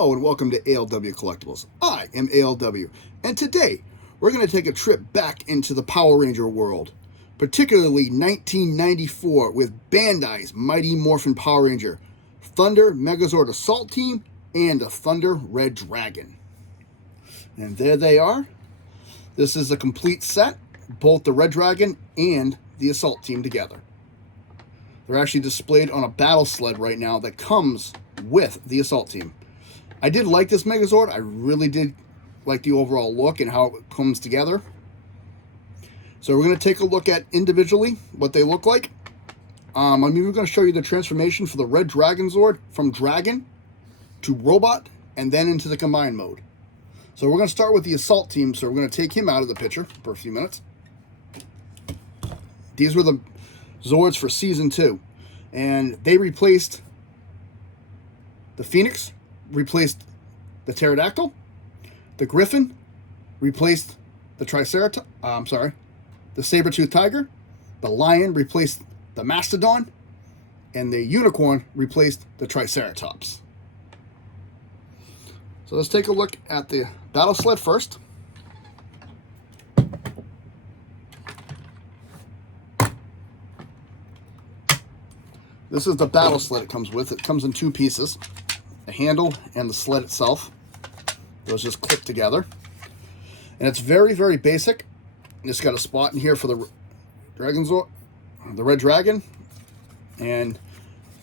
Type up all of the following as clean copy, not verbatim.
Hello and welcome to ALW Collectibles. I am ALW, and today we're going to take a trip back into the Power Ranger world, particularly 1994 with Bandai's mighty Morphin Power Ranger, Thunder Megazord Assault Team, and the Thunder Red Dragon. And there they are. This is a complete set, both the Red Dragon and the Assault Team together. They're actually displayed on a battle sled right now that comes with the Assault Team. I did like this Megazord. I really did like the overall look and how it comes together. So we're going to take a look at individually what they look like. We're going to show you the transformation for the Red Dragon Zord from Dragon to Robot and then into the combined mode. So we're going to start with the Assault Team. So we're going to take him out of the picture for a few minutes. These were the Zords for Season 2. And they replaced the Phoenix, replaced the Pterodactyl, the Griffin replaced the the Saber-Tooth Tiger, the Lion replaced the Mastodon, and the Unicorn replaced the Triceratops. So let's take a look at the battle sled first. This is the battle sled it comes with. It comes in two pieces. The handle and the sled itself. Those just clip together. And it's very, very basic. It's got a spot in here for the Red Dragon. And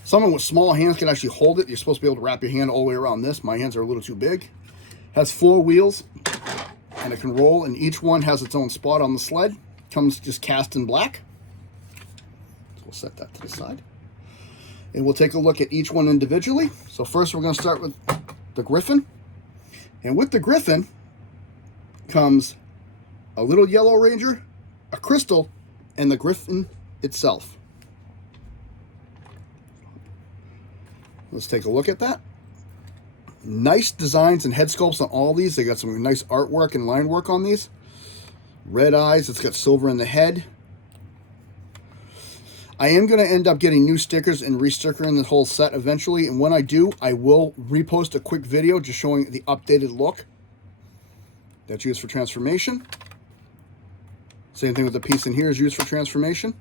someone with small hands can actually hold it. You're supposed to be able to wrap your hand all the way around this. My hands are a little too big. It has 4 wheels and it can roll, and each one has its own spot on the sled. Comes just cast in black. So we'll set that to the side. And we'll take a look at each one individually. So first we're going to start with the Griffin. And with the Griffin comes a little Yellow Ranger, a Crystal, and the Griffin itself. Let's take a look at that. Nice designs and head sculpts on all these. They got some nice artwork and line work on these. Red eyes. It's got silver in the head. I am going to end up getting new stickers and re-stickering the whole set eventually, and when I do, I will repost a quick video just showing the updated look that's used for transformation. Same thing with the piece in here is used for transformation.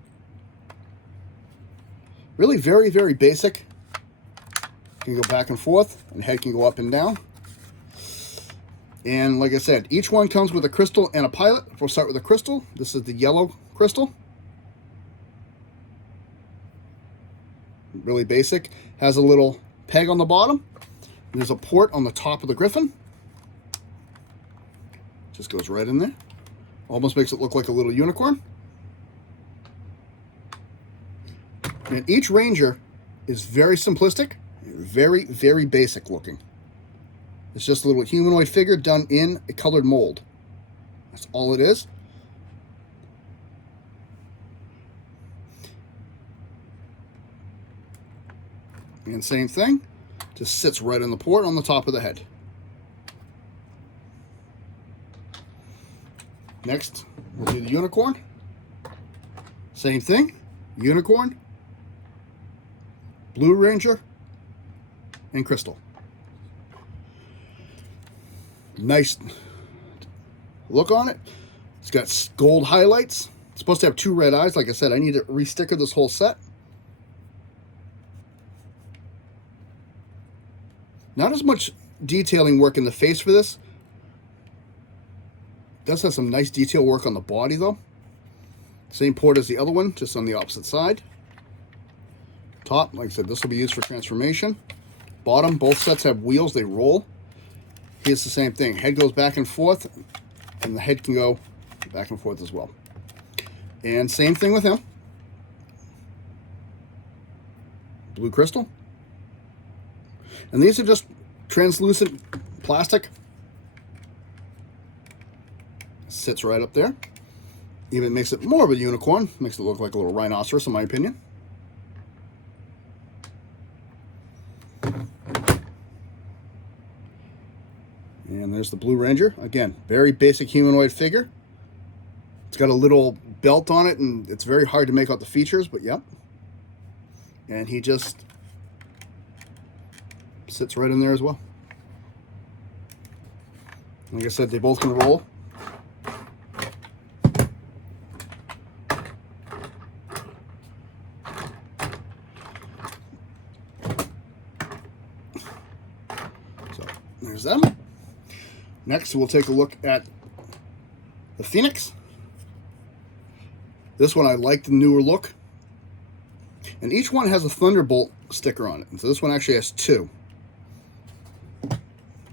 Really very, very basic. You can go back and forth, and head can go up and down. And like I said, each one comes with a crystal and a pilot. We'll start with a crystal. This is the yellow crystal. Really basic. Has a little peg on the bottom. And there's a port on the top of the Griffin. Just goes right in there. Almost makes it look like a little unicorn. And each Ranger is very simplistic, very, very basic looking. It's just a little humanoid figure done in a colored mold. That's all it is. And same thing, just sits right in the port on the top of the head. Next, we'll do the Unicorn. Same thing, Unicorn, Blue Ranger, and Crystal. Nice look on it. It's got gold highlights. It's supposed to have 2 red eyes. Like I said, I need to re-sticker this whole set. Not as much detailing work in the face for this. It does have some nice detail work on the body though. Same port as the other one, just on the opposite side. Top, like I said, this will be used for transformation. Bottom, both sets have wheels, they roll. Here's the same thing. Head goes back and forth, and the head can go back and forth as well. And same thing with him. Blue crystal. And these are just translucent plastic. Sits right up there. Even makes it more of a unicorn. Makes it look like a little rhinoceros, in my opinion. And there's the Blue Ranger. Again, very basic humanoid figure. It's got a little belt on it, and it's very hard to make out the features, but yep. And he just sits right in there as well. Like I said, they both can roll. So there's them. Next, we'll take a look at the Phoenix. This one, I like the newer look. And each one has a Thunderbolt sticker on it. And so this one actually has two.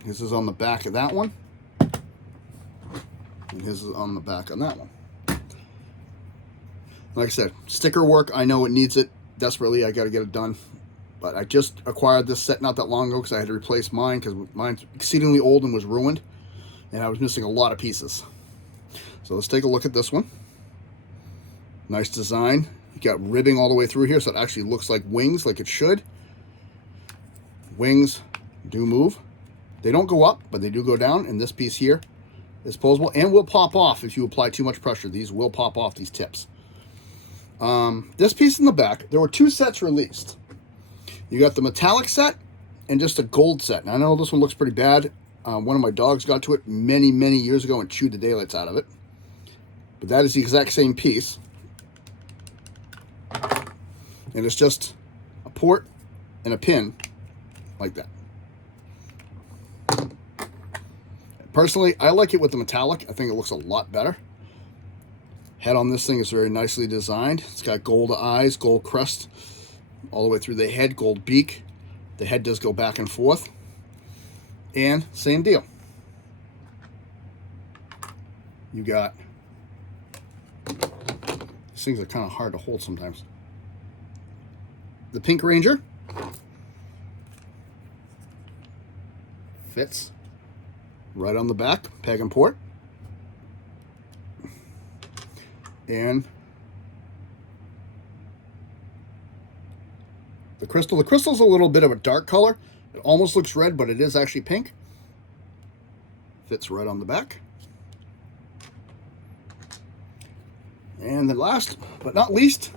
This is on the back of that one. And this is on the back on that one. Like I said, sticker work, I know it needs it desperately. I got to get it done. But I just acquired this set not that long ago because I had to replace mine because mine's exceedingly old and was ruined. And I was missing a lot of pieces. So let's take a look at this one. Nice design. You got ribbing all the way through here, so it actually looks like wings, like it should. Wings do move. They don't go up, but they do go down. And this piece here is posable and will pop off if you apply too much pressure. These will pop off, these tips. This piece in the back, there were two sets released. You got the metallic set and just a gold set. Now, I know this one looks pretty bad. One of my dogs got to it many, many years ago and chewed the daylights out of it. But that is the exact same piece. And it's just a port and a pin like that. Personally, I like it with the metallic. I think it looks a lot better. Head on this thing is very nicely designed. It's got gold eyes, gold crest all the way through the head, gold beak. The head does go back and forth. And same deal. You got, these things are kind of hard to hold sometimes. The Pink Ranger fits right on the back, peg and port. And the crystal's a little bit of a dark color. It almost looks red, but it is actually pink. Fits right on the back. And then last but not least,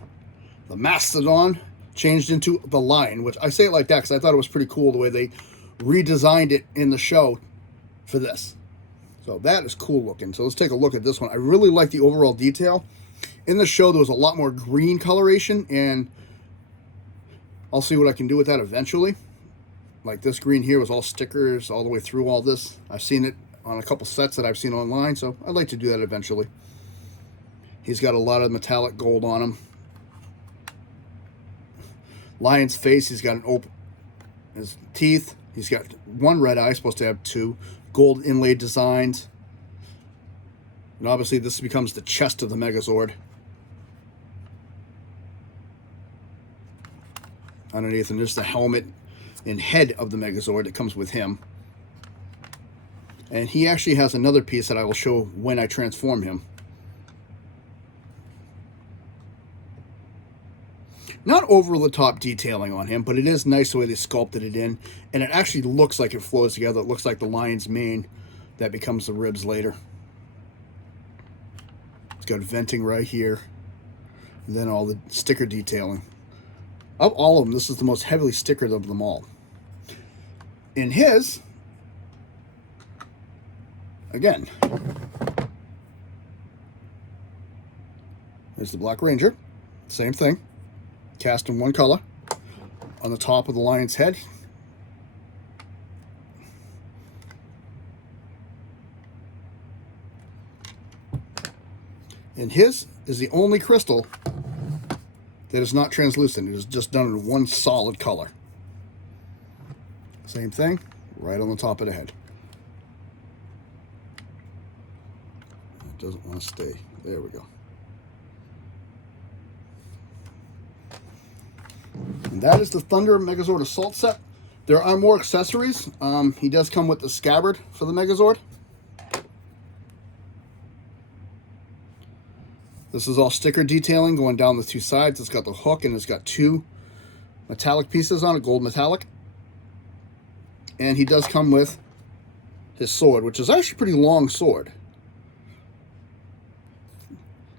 the Mastodon changed into the Lion, which I say it like that because I thought it was pretty cool the way they redesigned it in the show for this. So that is cool looking. So let's take a look at this one. I really like the overall detail. In the show, there was a lot more green coloration, and I'll see what I can do with that eventually. Like this green here was all stickers all the way through all this. I've seen it on a couple sets that I've seen online, so I'd like to do that eventually. He's got a lot of metallic gold on him. Lion's face, he's got an open, his teeth, he's got one red eye, supposed to have two, gold inlaid designs. And obviously this becomes the chest of the Megazord. Underneath, and there's the helmet and head of the Megazord that comes with him. And he actually has another piece that I will show when I transform him. Not over the top detailing on him, but it is nice the way they sculpted it in. And it actually looks like it flows together. It looks like the lion's mane that becomes the ribs later. It's got venting right here. And then all the sticker detailing. Of all of them, this is the most heavily stickered of them all. In his, again, there's the Black Ranger. Same thing. Cast in one color. On the top of the lion's head. And his is the only crystal that is not translucent. It is just done in one solid color. Same thing, right on the top of the head. It doesn't want to stay. There we go. And that is the Thunder Megazord Assault Set. There are more accessories. He does come with the scabbard for the Megazord. This is all sticker detailing going down the two sides. It's got the hook and it's got two metallic pieces on it, gold metallic. And he does come with his sword, which is actually a pretty long sword.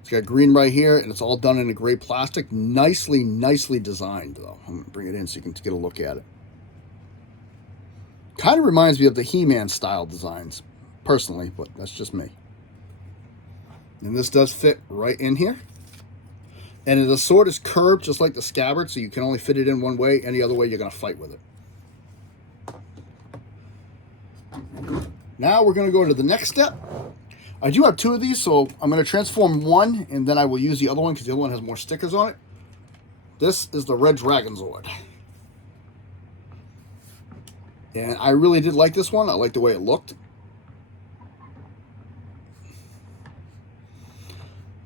It's got green right here, and it's all done in a gray plastic. Nicely, nicely designed, though. I'm going to bring it in so you can get a look at it. Kind of reminds me of the He-Man style designs, personally, but that's just me. And this does fit right in here. And the sword is curved just like the scabbard, so you can only fit it in one way. Any other way, you're going to fight with it. Now we're going to go to the next step. I do have two of these, so I'm going to transform one, and then I will use the other one because the other one has more stickers on it. This is the Red Dragon Zord. And I really did like this one. I like the way it looked.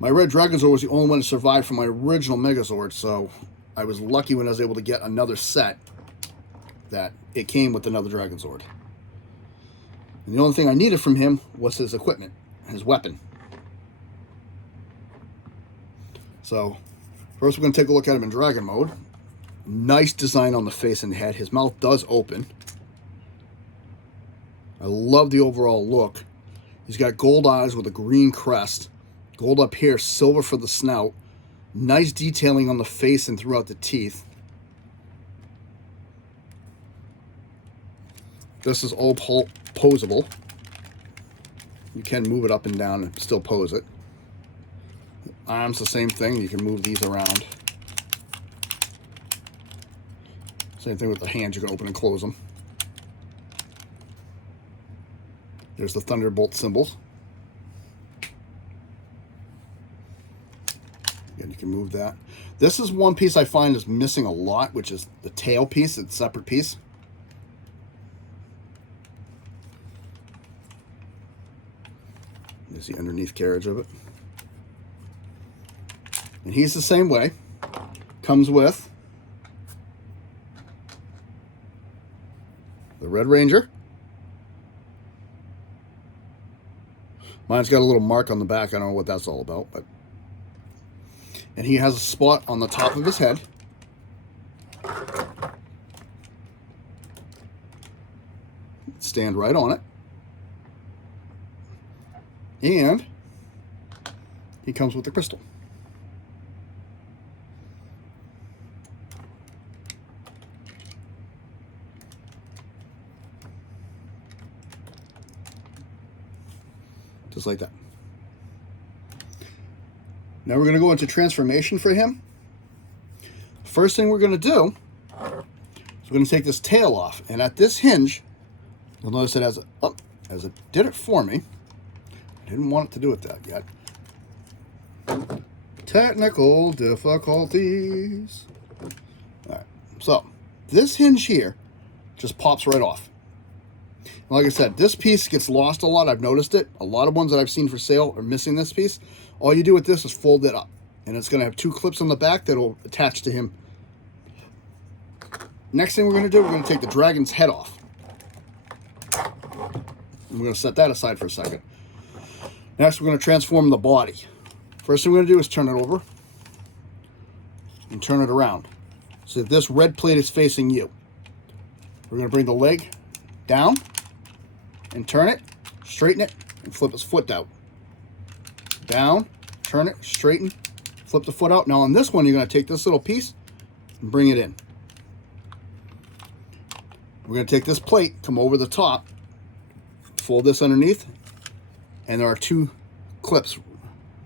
My Red Dragon Zord was the only one to survive from my original Megazord, so I was lucky when I was able to get another set that it came with another Dragon Zord. And the only thing I needed from him was his equipment, his weapon. So, first we're going to take a look at him in Dragon mode. Nice design on the face and head. His mouth does open. I love the overall look. He's got gold eyes with a green crest. Gold up here, silver for the snout. Nice detailing on the face and throughout the teeth. This is all posable. You can move it up and down and still pose it. Arms, the same thing. You can move these around. Same thing with the hands. You can open and close them. There's the Thunderbolt symbols. Again, you can move that. This is one piece I find is missing a lot, which is the tail piece. It's a separate piece. There's the underneath carriage of it. And he's the same way. Comes with the Red Ranger. Mine's got a little mark on the back. I don't know what that's all about, but and he has a spot on the top of his head. Stand right on it. And he comes with the crystal. Just like that. Now we're going to go into transformation for him. First thing we're going to do is we're going to take this tail off. And at this hinge, you'll notice it has a, oh, as it did it for me. I didn't want it to do it that yet. Technical difficulties. All right, so this hinge here just pops right off. Like I said, this piece gets lost a lot. I've noticed it. A lot of ones that I've seen for sale are missing this piece. All you do with this is fold it up. And it's going to have two clips on the back that will attach to him. Next thing we're going to do, we're going to take the dragon's head off. And we're going to set that aside for a second. Next, we're going to transform the body. First thing we're going to do is turn it over. And turn it around. So that this red plate is facing you. We're going to bring the leg down. And turn it, straighten it, and flip his foot out. Down, turn it, straighten, flip the foot out. Now on this one, you're going to take this little piece and bring it in. We're going to take this plate, come over the top, fold this underneath, and there are two clips.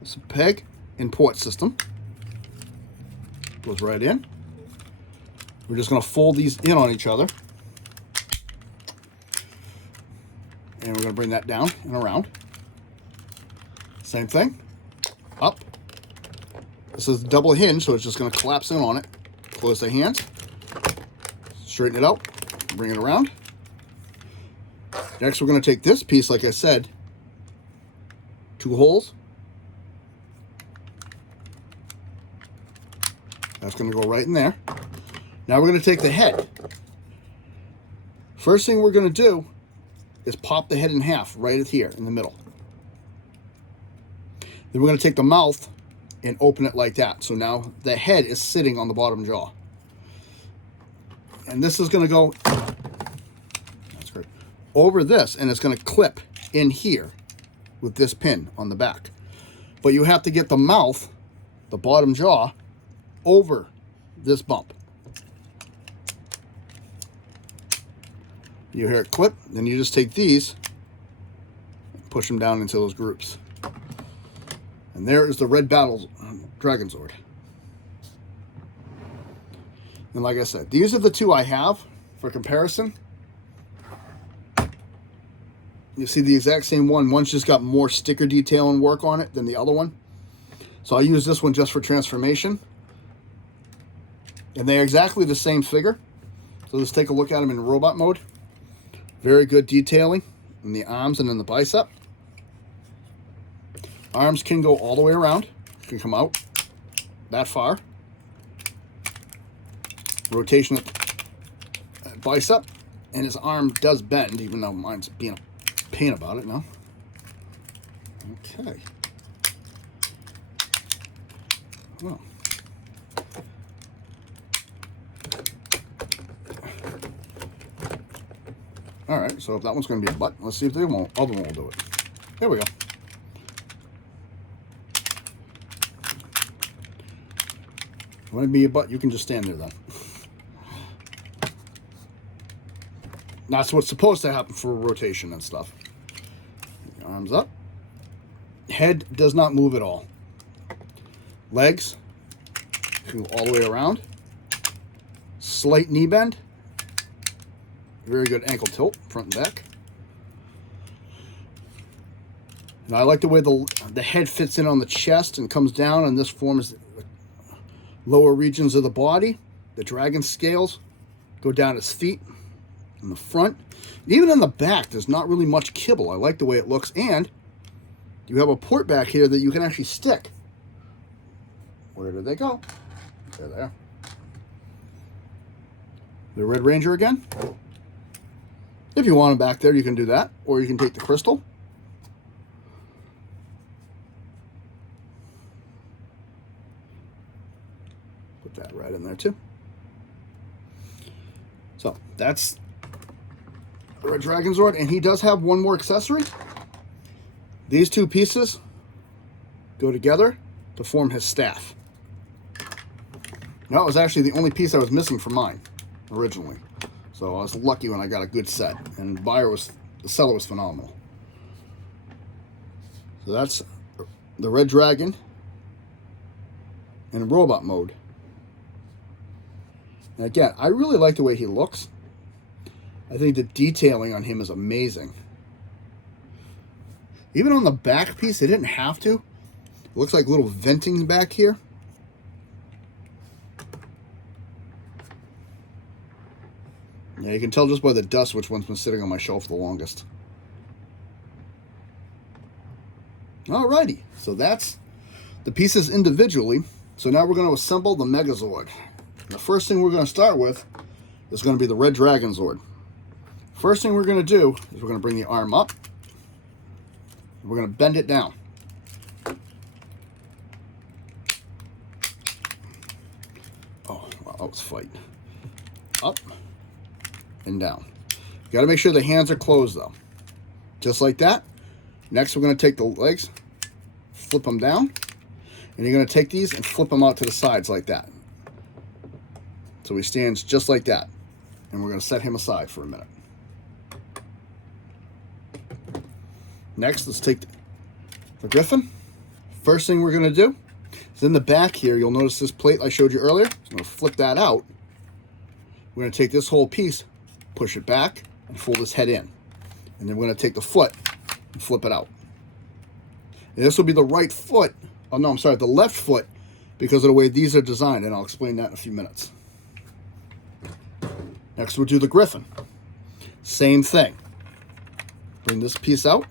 It's a peg and port system. Goes right in. We're just going to fold these in on each other. And we're going to bring that down and around. Same thing. Up. This is a double hinge, so it's just going to collapse in on it. Close the hands. Straighten it out. Bring it around. Next, we're going to take this piece, like I said. Two holes. That's going to go right in there. Now we're going to take the head. First thing we're going to do is pop the head in half right here in the middle. Then we're going to take the mouth and open it like that. So now the head is sitting on the bottom jaw. And this is going to go that's great, over this, and it's going to clip in here with this pin on the back. But you have to get the mouth, the bottom jaw, over this bump. You hear it clip, then you just take these push them down into those groups. And there is the red battle Dragon Zord. And like I said, these are the two I have for comparison. You see the exact same one. One's just got more sticker detail and work on it than the other one. So I use this one just for transformation. And they're exactly the same figure. So let's take a look at them in robot mode. Very good detailing in the arms and in the bicep. Arms can go all the way around. Can come out that far. Rotation at bicep. And his arm does bend, even though mine's being a pain about it now. Okay. Well. All right, so if that one's going to be a butt, let's see if the other one will do it. There we go. If you want to be a butt, you can just stand there then. That's what's supposed to happen for rotation and stuff. Arms up. Head does not move at all. Legs can go all the way around. Slight knee bend. Very good ankle tilt, front and back. And I like the way the head fits in on the chest and comes down, and this forms the lower regions of the body. The dragon scales go down his feet in the front. Even in the back, there's not really much kibble. I like the way it looks, and you have a port back here that you can actually stick. Where did they go? They're there. The Red Ranger again. If you want them back there, you can do that. Or you can take the crystal. Put that right in there too. So that's the Red Dragon Zord. And he does have one more accessory. These two pieces go together to form his staff. That was actually the only piece I was missing from mine originally. So I was lucky when I got a good set, and the seller was phenomenal. So that's the Red Dragon in robot mode. And again, I really like the way he looks. I think the detailing on him is amazing. Even on the back piece, they didn't have to. It looks like little venting back here. Yeah, you can tell just by the dust which one's been sitting on my shelf the longest. Alrighty, so that's the pieces individually. So now we're going to assemble the Megazord. The first thing we're going to start with is going to be the Red Dragon Zord. First thing we're going to do is we're going to bring the arm up. We're going to bend it down. Oh, wow, that was fight. Up and down. You got to make sure the hands are closed though. Just like that. Next, we're going to take the legs, flip them down, and you're going to take these and flip them out to the sides like that. So he stands just like that. And we're going to set him aside for a minute. Next, let's take the Griffin. First thing we're going to do is in the back here, you'll notice this plate I showed you earlier. So I'm going to flip that out. We're going to take this whole piece, push it back, and fold his head in. And then we're going to take the foot and flip it out. And this will be the right foot. Oh, no, I'm sorry, the left foot, because of the way these are designed, and I'll explain that in a few minutes. Next, we'll do the Griffin. Same thing. Bring this piece out.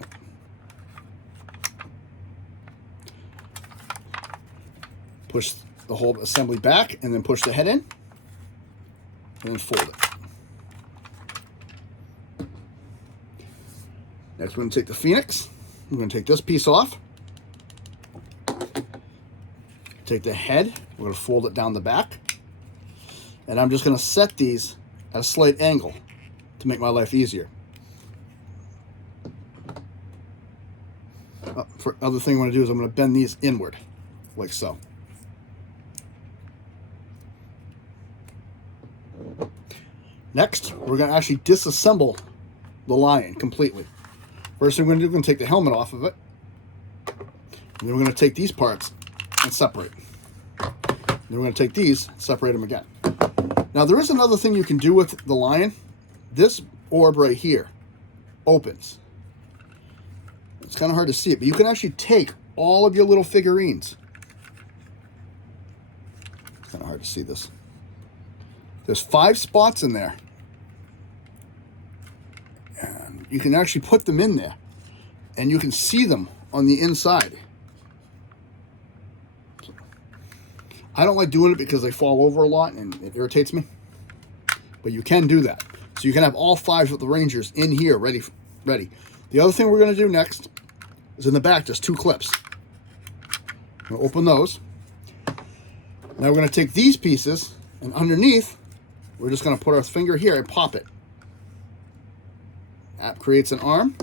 Push the whole assembly back, and then push the head in, and then fold it. Next, we're going to take the Phoenix. We're going to take this piece off. Take the head. We're going to fold it down the back. And I'm just going to set these at a slight angle to make my life easier. For other thing I want to do is I'm going to bend these inward, like so. Next, we're going to actually disassemble the lion completely. First thing we're going to do, we're going to take the helmet off of it. And then we're going to take these parts and separate. Then we're going to take these and separate them again. Now, there is another thing you can do with the lion. This orb right here opens. It's kind of hard to see it, but you can actually take all of your little figurines. It's kind of hard to see this. There's 5 spots in there. And you can actually put them in there. And you can see them on the inside. I don't like doing it because they fall over a lot and it irritates me. But you can do that. So you can have all 5 of the Rangers in here ready. The other thing we're going to do next is in the back, just 2 clips. I'm going to open those. Now we're going to take these pieces, and underneath, we're just going to put our finger here and pop it. That creates an arm.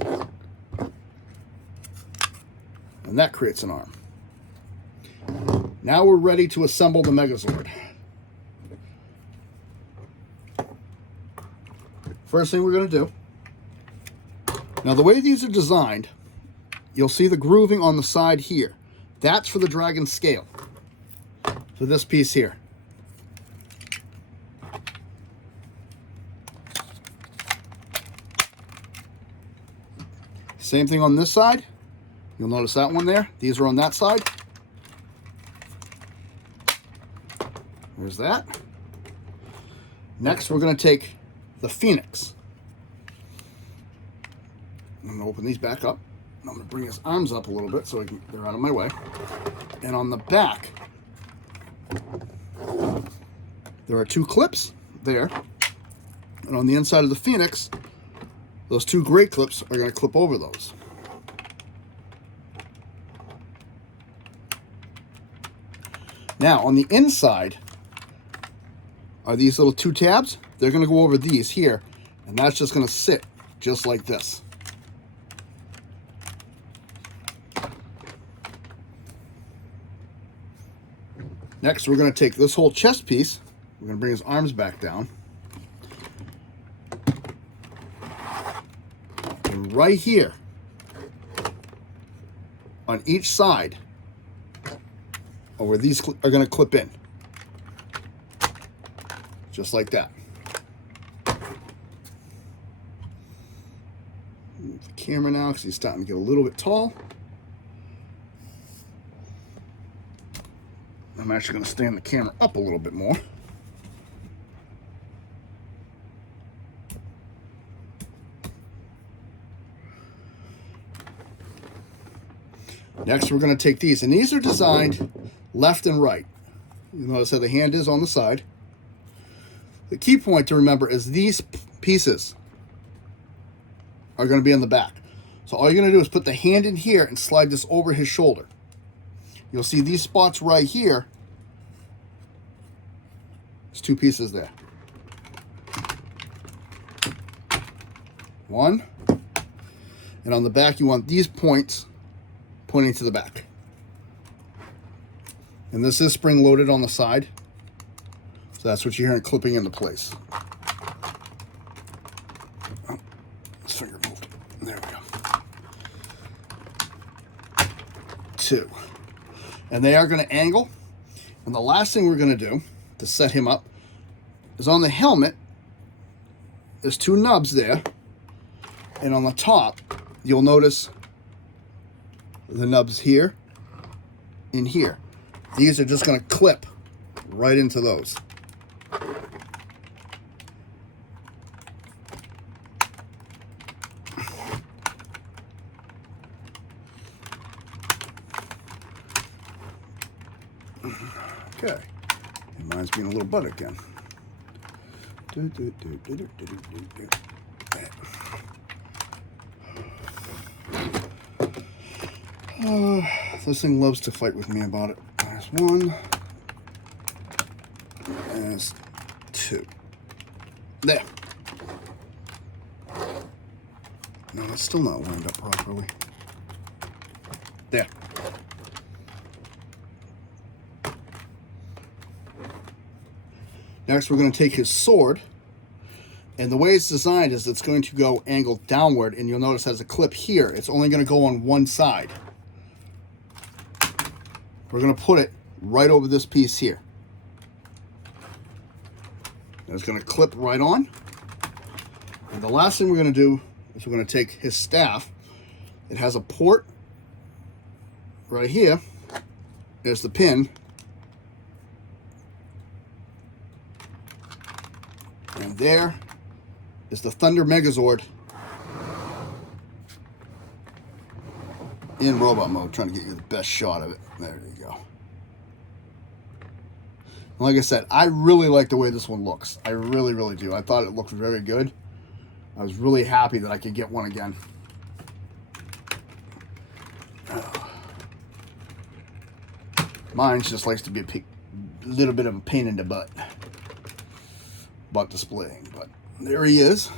And that creates an arm. Now we're ready to assemble the Megazord. First thing we're going to do, now the way these are designed, you'll see the grooving on the side here. That's for the dragon scale, for this piece here. Same thing on this side. You'll notice that one there. These are on that side. There's that. Next, we're going to take the Phoenix. I'm going to open these back up. I'm going to bring his arms up a little bit so they're out of my way. And on the back, there are 2 clips there. And on the inside of the Phoenix, those 2 gray clips are going to clip over those. Now, on the inside are these little 2 tabs. They're going to go over these here, and that's just going to sit just like this. Next, we're going to take this whole chest piece. We're going to bring his arms back down. And right here, on each side, are where these are going to clip in. Just like that. Move the camera now because he's starting to get a little bit tall. I'm actually going to stand the camera up a little bit more. Next, we're going to take these, and these are designed left and right. You notice how the hand is on the side. The key point to remember is these pieces are going to be on the back. So all you're going to do is put the hand in here and slide this over his shoulder. You'll see these spots right here. There's 2 pieces there. 1. And on the back, you want these points pointing to the back. And this is spring loaded on the side. So that's what you're hearing clipping into place. Oh, this finger moved. There we go. 2. And they are going to angle. And the last thing we're going to do to set him up is on the helmet, there's 2 nubs there. And on the top, you'll notice the nubs here and here. These are just going to clip right into those. Okay. And mine's being a little butt again. This thing loves to fight with me about it. There's 1. There's 2. There. No, it's still not lined up properly. There. Next, we're going to take his sword And the way it's designed is it's going to go angled downward, and you'll notice it has a clip here. It's only going to go on one side. We're going to put it right over this piece here. And it's going to clip right on. And the last thing we're going to do is we're going to take his staff. It has a port right here. There's the pin. And there is the Thunder Megazord in robot mode. Trying to get you the best shot of it. There you go. And like I said, I really like the way this one looks. I really, really do. I thought it looked very good. I was really happy that I could get one again. Mine just likes to be a little bit of a pain in the butt displaying, but there he is.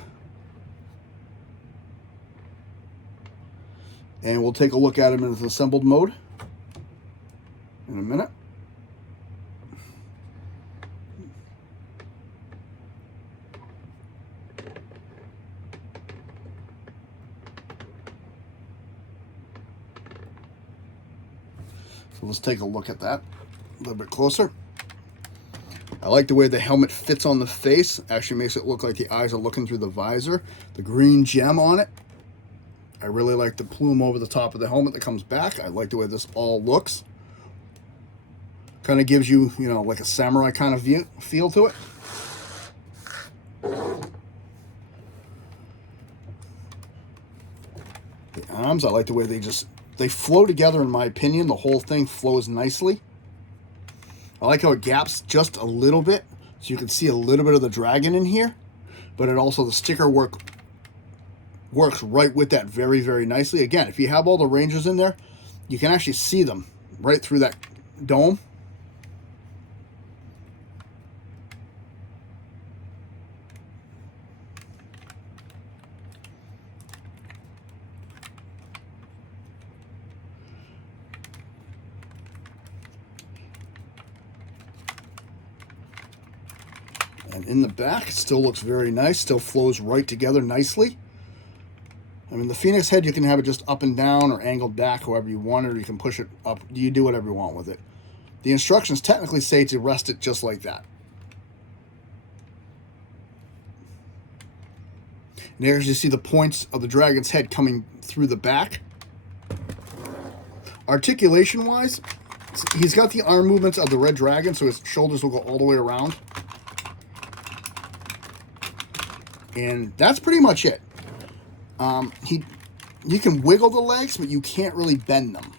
And we'll take a look at him in his assembled mode in a minute. So let's take a look at that a little bit closer. I like the way the helmet fits on the face. Actually makes it look like the eyes are looking through the visor. The green gem on it. I really like the plume over the top of the helmet that comes back. I like the way this all looks. Kind of gives you, you know, like a samurai kind of feel to it. The arms, I like the way they flow together, in my opinion. The whole thing flows nicely. I like how it gaps just a little bit, so you can see a little bit of the dragon in here, but it also, the sticker works right with that very, very nicely. Again, if you have all the Rangers in there, you can actually see them right through that dome. And in the back, it still looks very nice, still flows right together nicely. I mean, the Phoenix head, you can have it just up and down or angled back, however you want it, or you can push it up. You do whatever you want with it. The instructions technically say to rest it just like that. And there's, you see the points of the dragon's head coming through the back. Articulation-wise, he's got the arm movements of the red dragon, so his shoulders will go all the way around. And that's pretty much it. You can wiggle the legs, but you can't really bend them.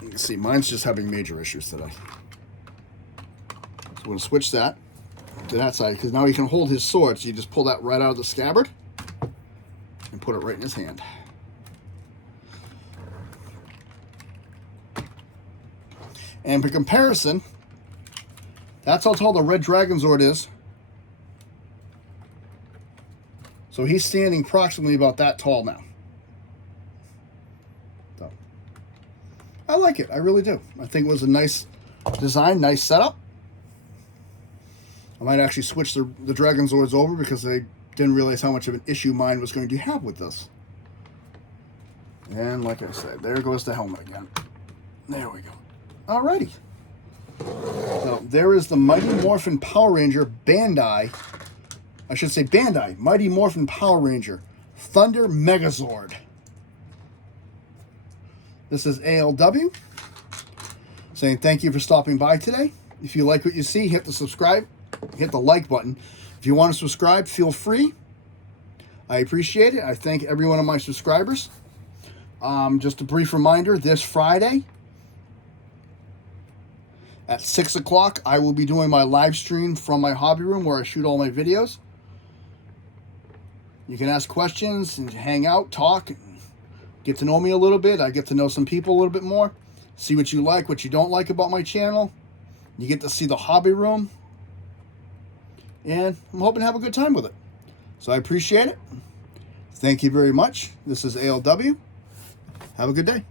You can see mine's just having major issues today. So we're going to switch that to that side, because now he can hold his sword. So you just pull that right out of the scabbard and put it right in his hand. And for comparison, that's how tall the red Dragon Zord is. So he's standing approximately about that tall now. So I like it. I really do. I think it was a nice design, nice setup. I might actually switch the Dragon Zords over because I didn't realize how much of an issue mine was going to have with this. And like I said, there goes the helmet again. There we go. Alrighty. So there is the Mighty Morphin Power Ranger Bandai. I should say Bandai. Mighty Morphin Power Ranger Thunder Megazord. This is ALW saying thank you for stopping by today. If you like what you see, hit the subscribe, hit the like button. If you want to subscribe, feel free. I appreciate it. I thank every one of my subscribers. Just a brief reminder, this Friday at 6 o'clock, I will be doing my live stream from my hobby room where I shoot all my videos. You can ask questions and hang out, talk, get to know me a little bit. I get to know some people a little bit more. See what you like, what you don't like about my channel. You get to see the hobby room. And I'm hoping to have a good time with it. So I appreciate it. Thank you very much. This is ALW. Have a good day.